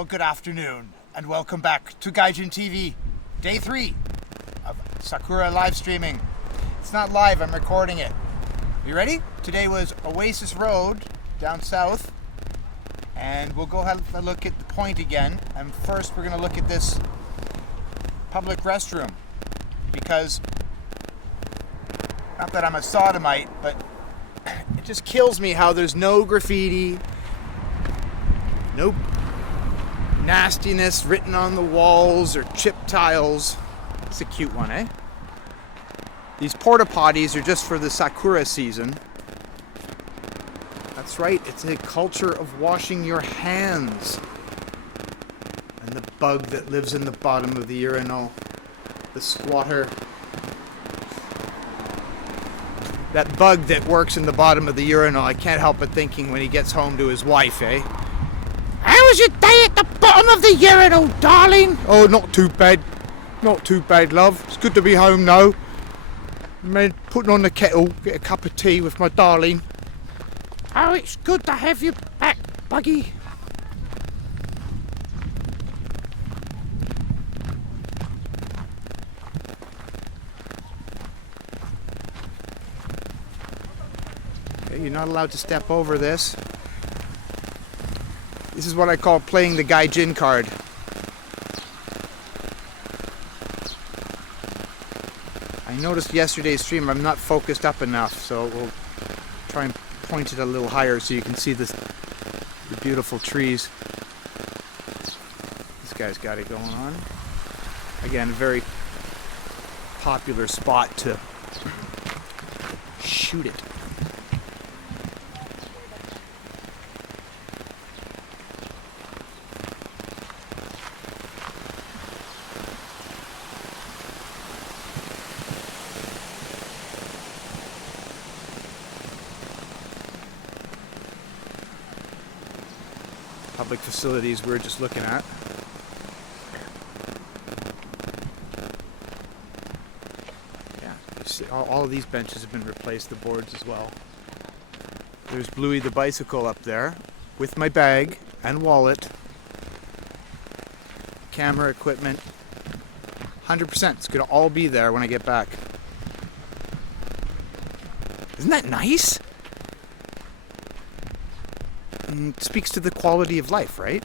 Well, good afternoon, and welcome back to Gaijin-TV, day 3 of Sakura live streaming. It's not live, I'm recording it. You ready? Today was Oasis Road, down south, and we'll go have a look at the point again. And first we're going to look at this public restroom, because, not that I'm a sodomite, but it just kills me how there's no graffiti, no nastiness written on the walls or chipped tiles. It's a cute one, eh? These porta potties are just for the Sakura season. That's right, it's a culture of washing your hands. And the bug that lives in the bottom of the urinal, the squatter. That bug that works in the bottom of the urinal, I can't help but thinking when he gets home to his wife, eh? How was your day at the bottom of the urinal, darling? Oh, not too bad. Not too bad, love. It's good to be home now. Man, putting on the kettle, get a cup of tea with my darling. Oh, it's good to have you back, Buggy. Okay, you're not allowed to step over this. This is what I call playing the Gaijin card. I noticed yesterday's stream I'm not focused up enough, so we'll try and point it a little higher so you can see the beautiful trees. This guy's got it going on. Again, a very popular spot to shoot it. Public facilities we're just looking at. Yeah, all of these benches have been replaced, the boards as well. There's Bluey the bicycle up there with my bag and wallet, camera equipment. 100%, it's gonna all be there when I get back. Isn't that nice? Speaks to the quality of life, right?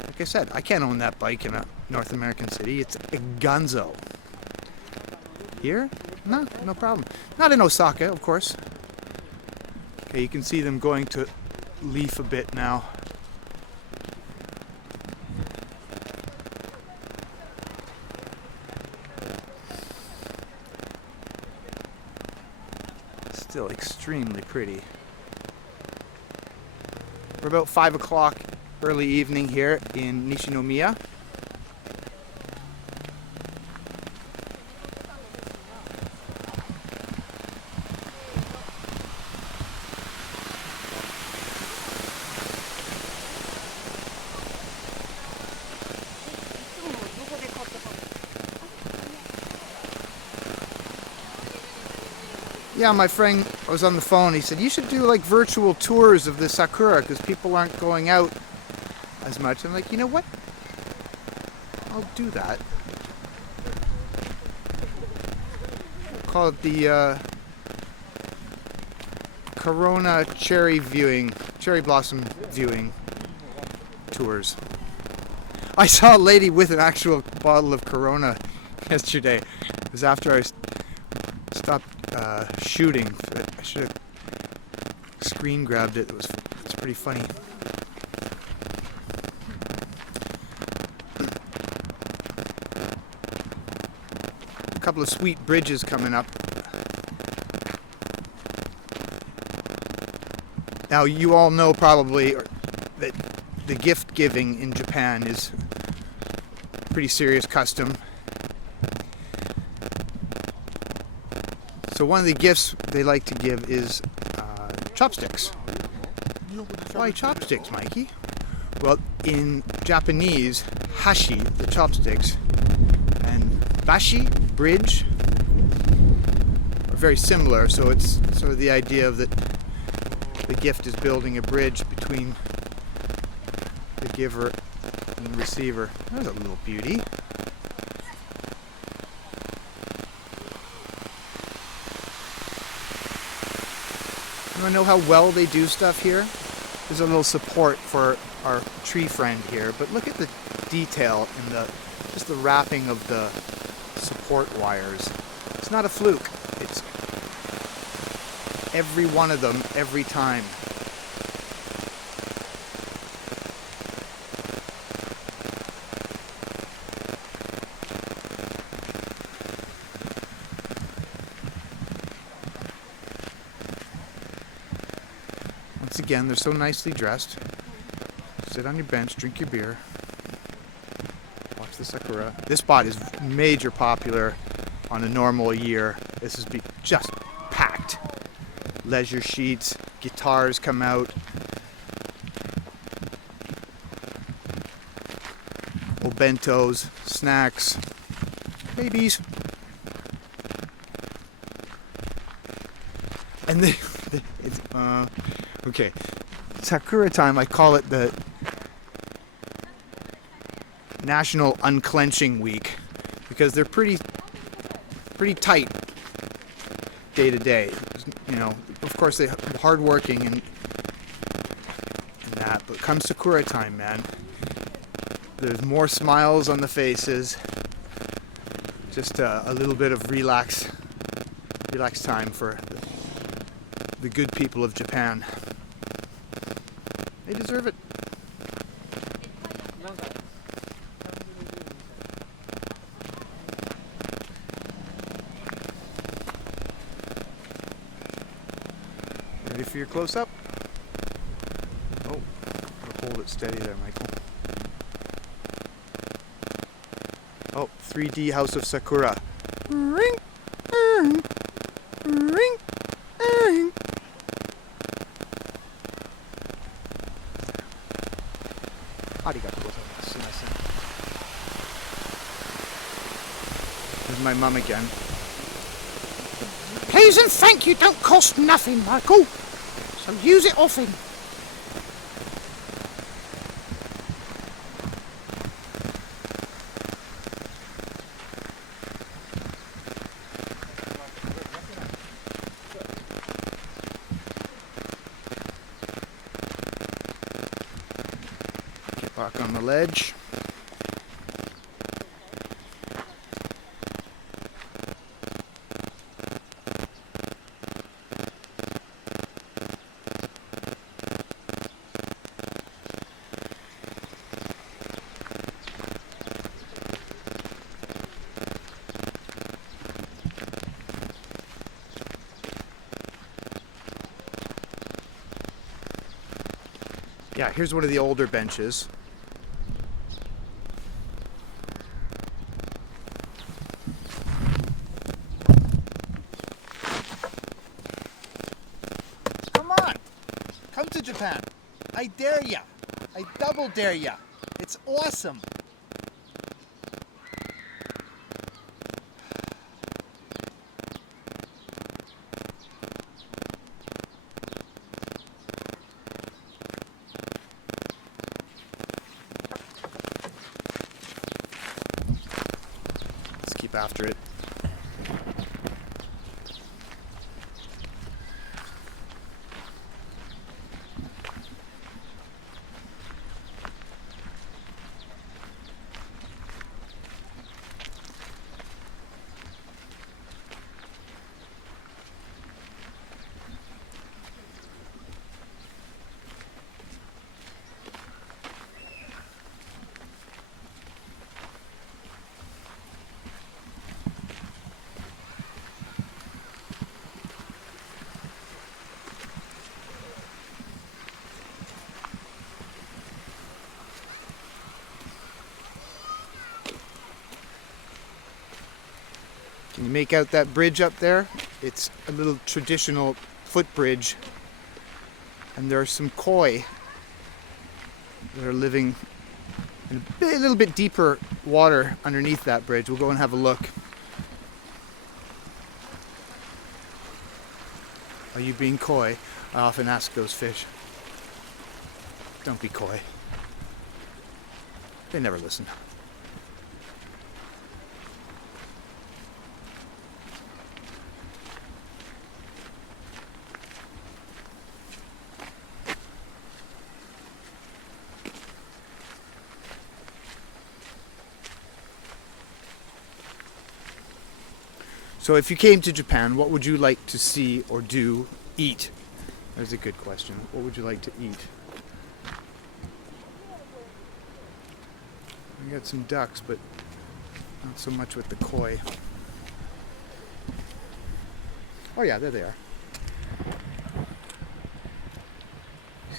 Like I said, I can't own that bike in a North American city. It's a gunzo. Here? No problem. Not in Osaka, of course. Okay, you can see them going to leaf a bit now. Still extremely pretty. We're about 5 o'clock early evening here in Nishinomiya. Yeah, my friend was on the phone. He said, you should do like virtual tours of the Sakura because people aren't going out as much. I'm like, you know what? I'll do that. We'll call it the Corona cherry blossom viewing tours. I saw a lady with an actual bottle of Corona yesterday. It was after I stopped shooting. I should have screen grabbed it. It's pretty funny. A couple of sweet bridges coming up. Now you all know probably that the gift giving in Japan is a pretty serious custom. So one of the gifts they like to give is chopsticks. Why chopsticks, Mikey? Well, in Japanese, hashi, the chopsticks, and bashi, bridge, are very similar. So it's sort of the idea of that the gift is building a bridge between the giver and the receiver. There's a little beauty. You want to know how well they do stuff here? There's a little support for our tree friend here, but look at the detail in just the wrapping of the support wires. It's not a fluke. It's every one of them, every time. Once again, they're so nicely dressed. Sit on your bench, drink your beer, watch the sakura. This spot is major popular on a normal year. This is just packed. Leisure sheets, guitars come out. Obentos, snacks, babies. And okay, Sakura time, I call it the National Unclenching Week because they're pretty tight day to day. You know, of course they're hardworking and that, but come Sakura time, man, there's more smiles on the faces. Just a little bit of relax time for the good people of Japan. They deserve it. Ready for your close-up? Oh, hold it steady there, Michael. Oh, 3D House of Sakura. Ring, ring, ring, ring. Arigatou gozaimasu. There's my mum again. Please and thank you don't cost nothing, Michael. So use it often. Get back on the ledge. Yeah, here's one of the older benches. Come on! Come to Japan! I dare ya! I double dare ya! It's awesome! Keep after it. Can you make out that bridge up there? It's a little traditional footbridge, and there are some koi that are living in a little bit deeper water underneath that bridge. We'll go and have a look. Are you being coy? I often ask those fish. Don't be coy. They never listen. So if you came to Japan, what would you like to see or do, eat? That's a good question. What would you like to eat? We got some ducks, but not so much with the koi. Oh yeah, there they are.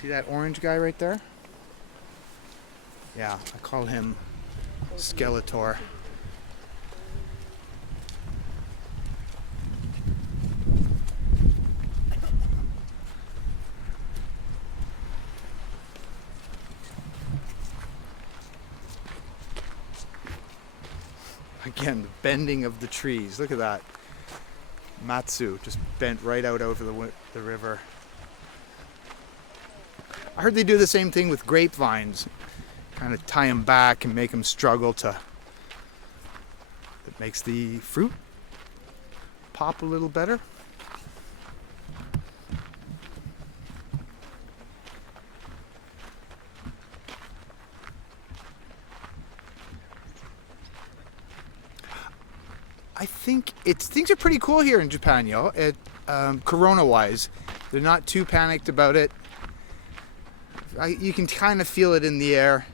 See that orange guy right there? Yeah, I call him Skeletor. Again, the bending of the trees. Look at that. Matsu just bent right out over the river. I heard they do the same thing with grapevines. Kind of tie them back and make them struggle to... It makes the fruit pop a little better. I think things are pretty cool here in Japan, yo. Corona-wise, they're not too panicked about it. You can kind of feel it in the air.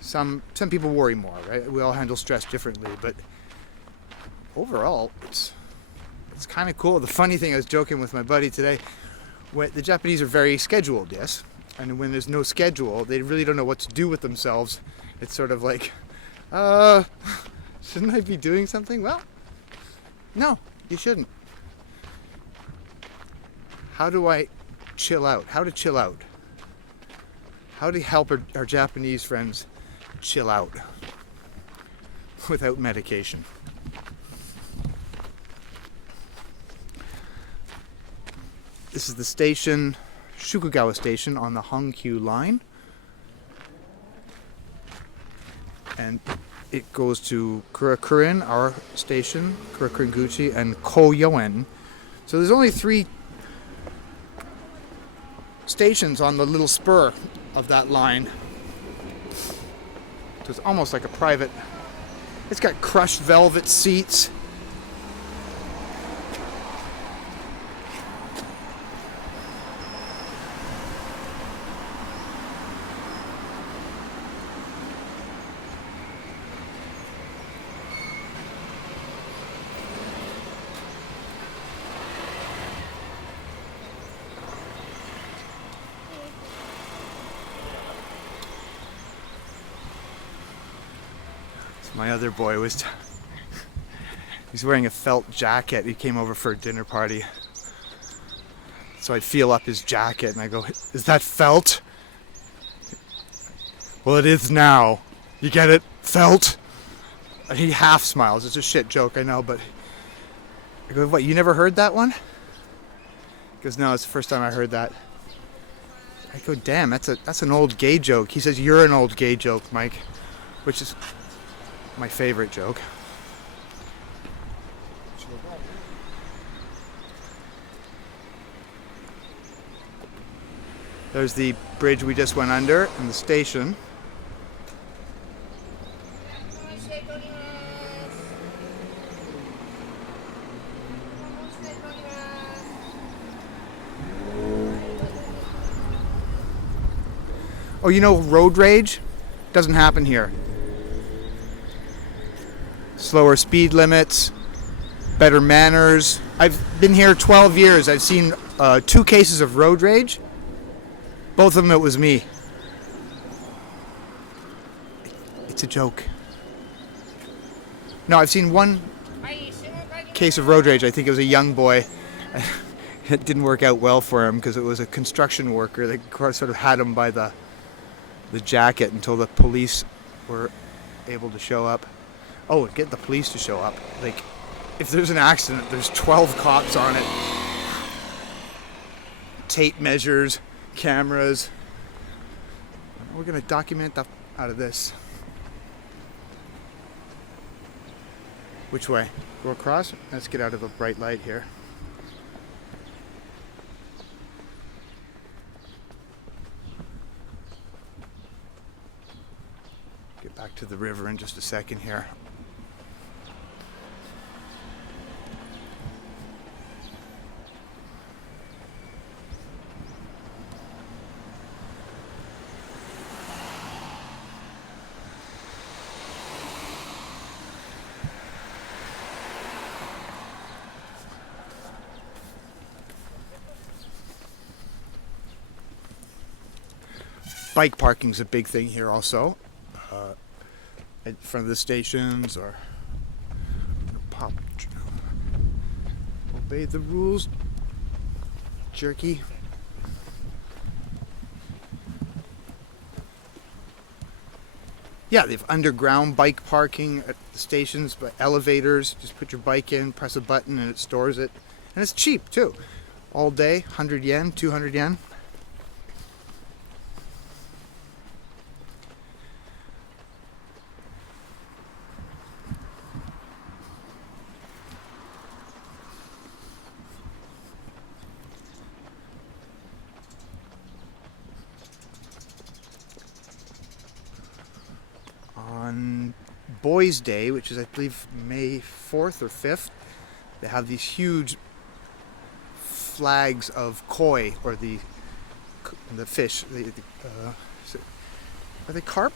Some people worry more, right? We all handle stress differently, but overall, it's kind of cool. The funny thing, I was joking with my buddy today. The Japanese are very scheduled, yes, and when there's no schedule, they really don't know what to do with themselves. It's sort of like, shouldn't I be doing something? Well, no, you shouldn't. How do I chill out? How to chill out? How to help our Japanese friends chill out without medication? This is the station, Shukugawa Station on the Hankyu line. And it goes to Kurakurin, our station, Kurakurin-guchi, and Koyoen. So there's only 3 stations on the little spur of that line. So it's almost like a private... It's got crushed velvet seats. My other boy he's wearing a felt jacket. He came over for a dinner party. So I feel up his jacket and I go, "Is that felt?" "Well, it is now. You get it? Felt?" And he half smiles. It's a shit joke, I know, but I go, "What, you never heard that one?" He goes, "No, it's the first time I heard that." I go, "Damn, that's an old gay joke." He says, "You're an old gay joke, Mike," which is my favorite joke. There's the bridge we just went under and the station. Oh, you know, road rage doesn't happen here. Slower speed limits, better manners. I've been here 12 years. I've seen 2 cases of road rage. Both of them, it was me. It's a joke. No, I've seen 1 case of road rage. I think it was a young boy. It didn't work out well for him because it was a construction worker that sort of had him by the jacket until the police were able to show up. Oh, get the police to show up. Like, if there's an accident, there's 12 cops on it. Tape measures, cameras. We're going to document the out of this. Which way? Go across? Let's get out of a bright light here. Get back to the river in just a second here. Bike parking's a big thing here also. In front of the stations or pop. Obey the rules, jerky. Yeah, they have underground bike parking at the stations, but elevators. Just put your bike in, press a button, and it stores it. And it's cheap too. All day, 100 yen, 200 yen. On Boys' Day, which is I believe May 4th or 5th, they have these huge flags of koi, or the fish. Are they carp?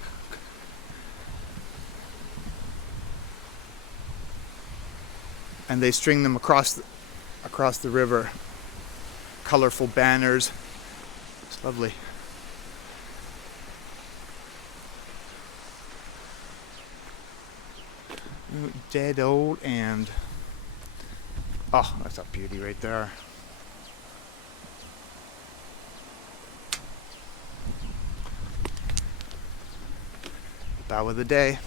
And they string them across the river. Colorful banners. It's lovely. Dead old and oh, that's a beauty right there. Bow of the day.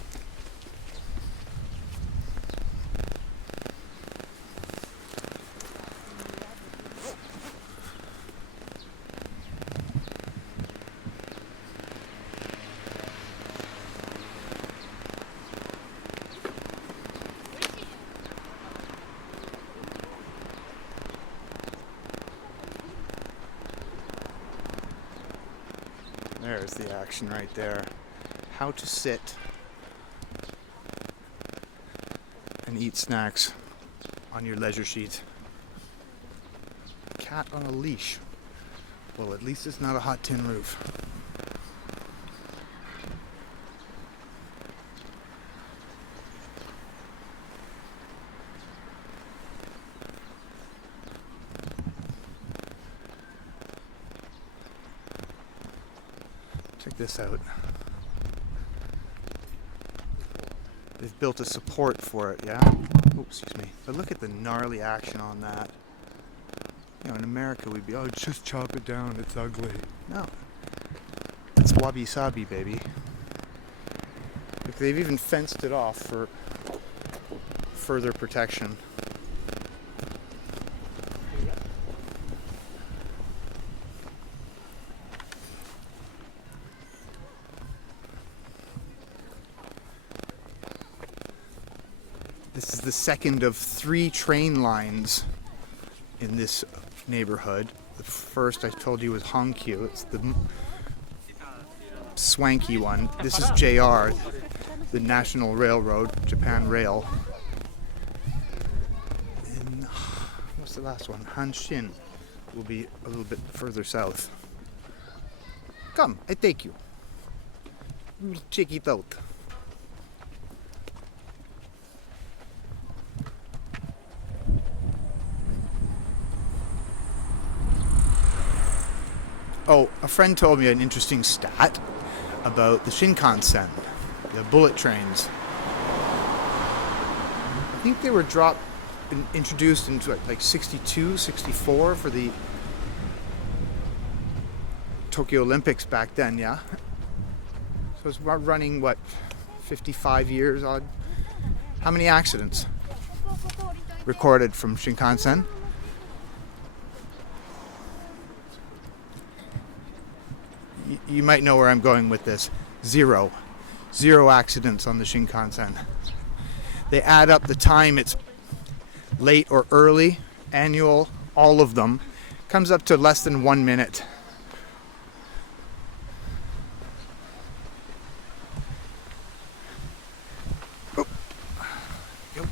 There's the action right there. How to sit and eat snacks on your leisure sheet. Cat on a leash. Well, at least it's not a hot tin roof. Check this out. They've built a support for it, yeah? Oh, excuse me. But look at the gnarly action on that. You know, in America we'd be, oh, just chop it down, it's ugly. No. It's wabi-sabi, baby. Look, they've even fenced it off for further protection. This is the second of 3 train lines in this neighborhood. The first I told you was Hankyu. It's the swanky one. This is JR, the National Railroad, Japan Rail. And what's the last one? Hanshin will be a little bit further south. Come, I take you. Check it out. Oh, a friend told me an interesting stat about the Shinkansen, the bullet trains. I think they were introduced into like 62, 64 for the Tokyo Olympics back then, yeah? So it's running, what, 55 years odd? How many accidents recorded from Shinkansen? You might know where I'm going with this. Zero. Zero accidents on the Shinkansen. They add up the time it's late or early, annual, all of them, comes up to less than 1 minute. Oh. Yep.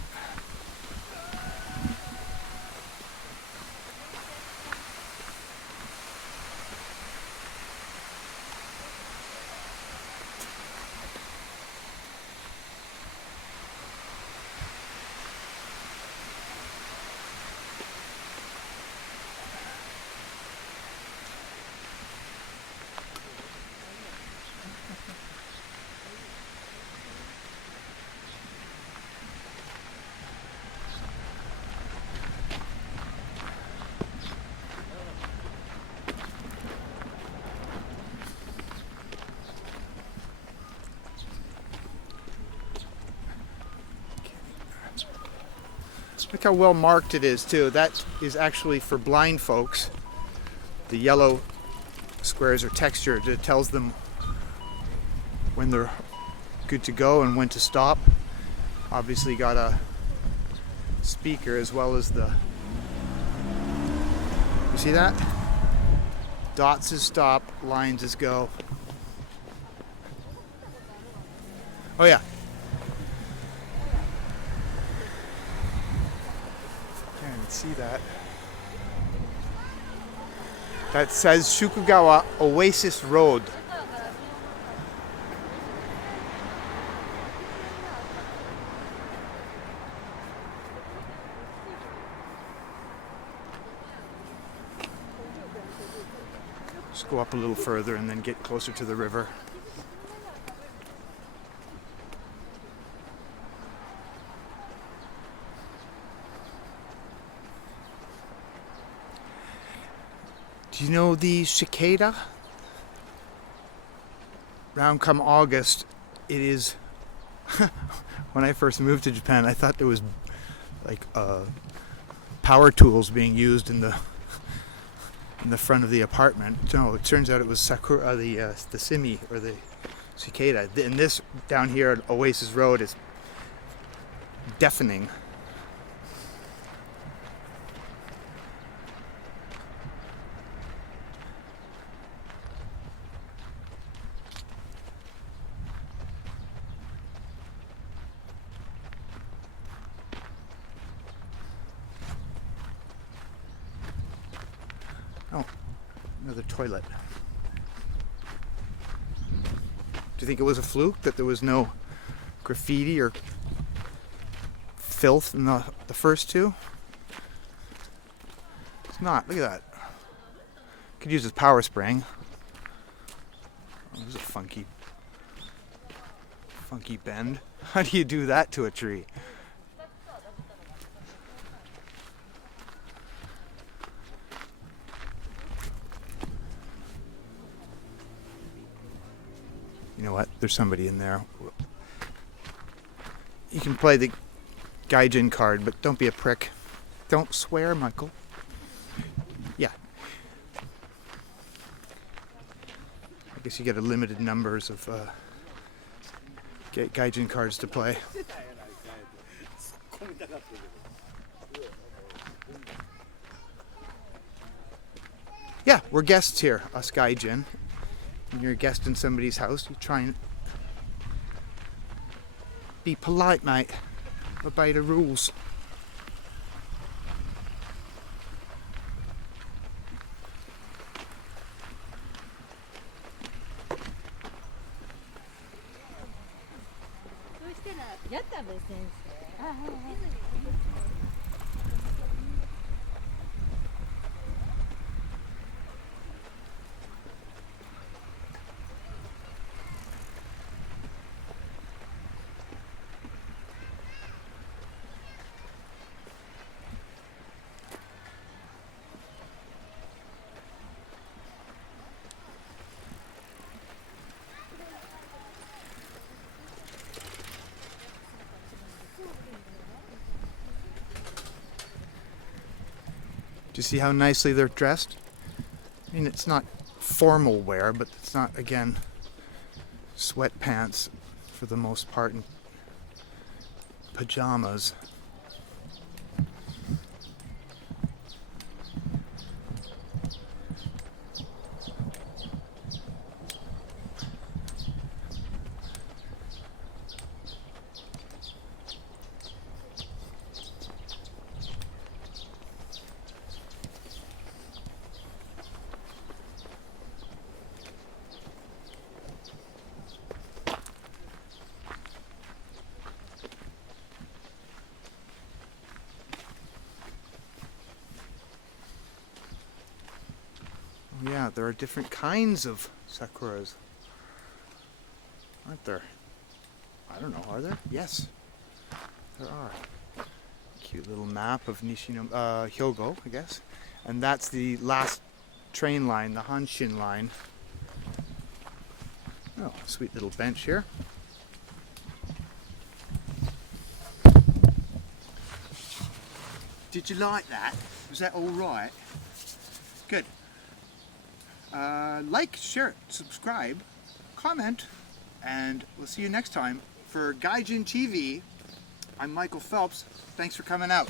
Look how well marked it is too. That is actually for blind folks. The yellow squares are textured. It tells them when they're good to go and when to stop. Obviously got a speaker as well as the... You see that? Dots is stop, lines is go. Oh yeah. See that? That says Shukugawa Oasis Road. Just go up a little further and then get closer to the river. Do you know the cicada? Round come August, it is... When I first moved to Japan, I thought there was like power tools being used in the front of the apartment. No, it turns out it was sakura, the simi or the cicada. And this down here at Oasis Road is deafening. Oh, another toilet. Do you think it was a fluke that there was no graffiti or filth in the first two? It's not. Look at that. Could use this power spraying. Oh, this is a funky bend. How do you do that to a tree? You know what? There's somebody in there. You can play the Gaijin card, but don't be a prick. Don't swear, Michael. Yeah. I guess you get a limited numbers of Gaijin cards to play. Yeah, we're guests here, us Gaijin. When you're a guest in somebody's house, you try and be polite, mate. Obey the rules. Do you see how nicely they're dressed? I mean, it's not formal wear, but it's not, again, sweatpants for the most part, and pajamas. Yeah, there are different kinds of sakuras, aren't there? I don't know, are there? Yes, there are. Cute little map of Hyogo, I guess. And that's the last train line, the Hanshin line. Oh, sweet little bench here. Did you like that? Was that all right? Good. Like, share, subscribe, comment, and we'll see you next time. For Gaijin-TV, I'm Michael Phelps. Thanks for coming out.